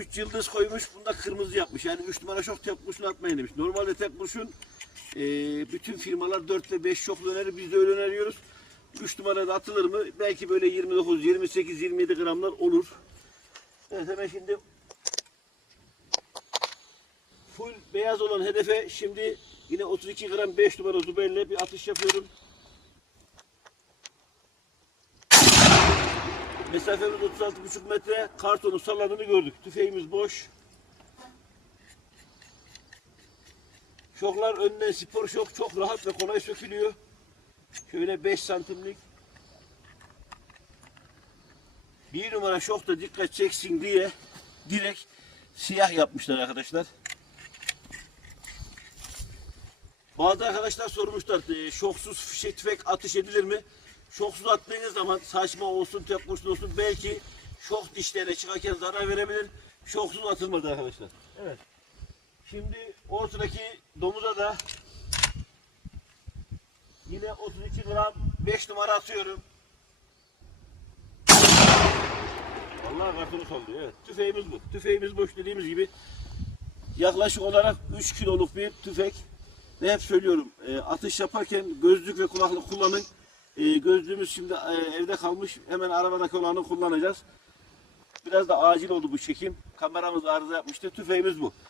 3 yıldız koymuş. Bunda kırmızı yapmış. Yani 3 numara şok tek kurşun atmayın demiş. Normalde tek kurşun e, bütün firmalar 4 ve 5 şoklu önerir. Biz de öyle öneriyoruz. 3 numarada atılır mı? Belki böyle 29, 28, 27 gramlar olur. Evet hemen şimdi full beyaz olan hedefe şimdi yine 32 gram 5 numara zuberle bir atış yapıyorum. Mesafemiz 36,5 metre. Kartonu salladığını gördük. Tüfeğimiz boş. Şoklar önden spor şok çok rahat ve kolay sökülüyor. Şöyle 5 santimlik. Bir numara şok da dikkat çeksin diye direkt siyah yapmışlar arkadaşlar. Bazı arkadaşlar sormuşlar e, şoksuz fişek tüfek atış edilir mi? Şoksuz attığınız zaman saçma olsun, tek kurşun olsun belki şok dişlerine çıkarken zarar verebilir. Şoksuz atılmadı arkadaşlar. Evet. Şimdi ortadaki domuza da yine 32 gram 5 numara atıyorum. Vallahi kartonu sallıyor evet. Tüfeğimiz bu. Tüfeğimiz boş dediğimiz gibi yaklaşık olarak 3 kiloluk bir tüfek. Ve hep söylüyorum e, atış yaparken gözlük ve kulaklık kullanın. E, gözlüğümüz şimdi e, evde kalmış. Hemen arabadaki olanı kullanacağız. Biraz da acil oldu bu çekim. Kameramız arıza yapmıştı. Tüfeğimiz bu.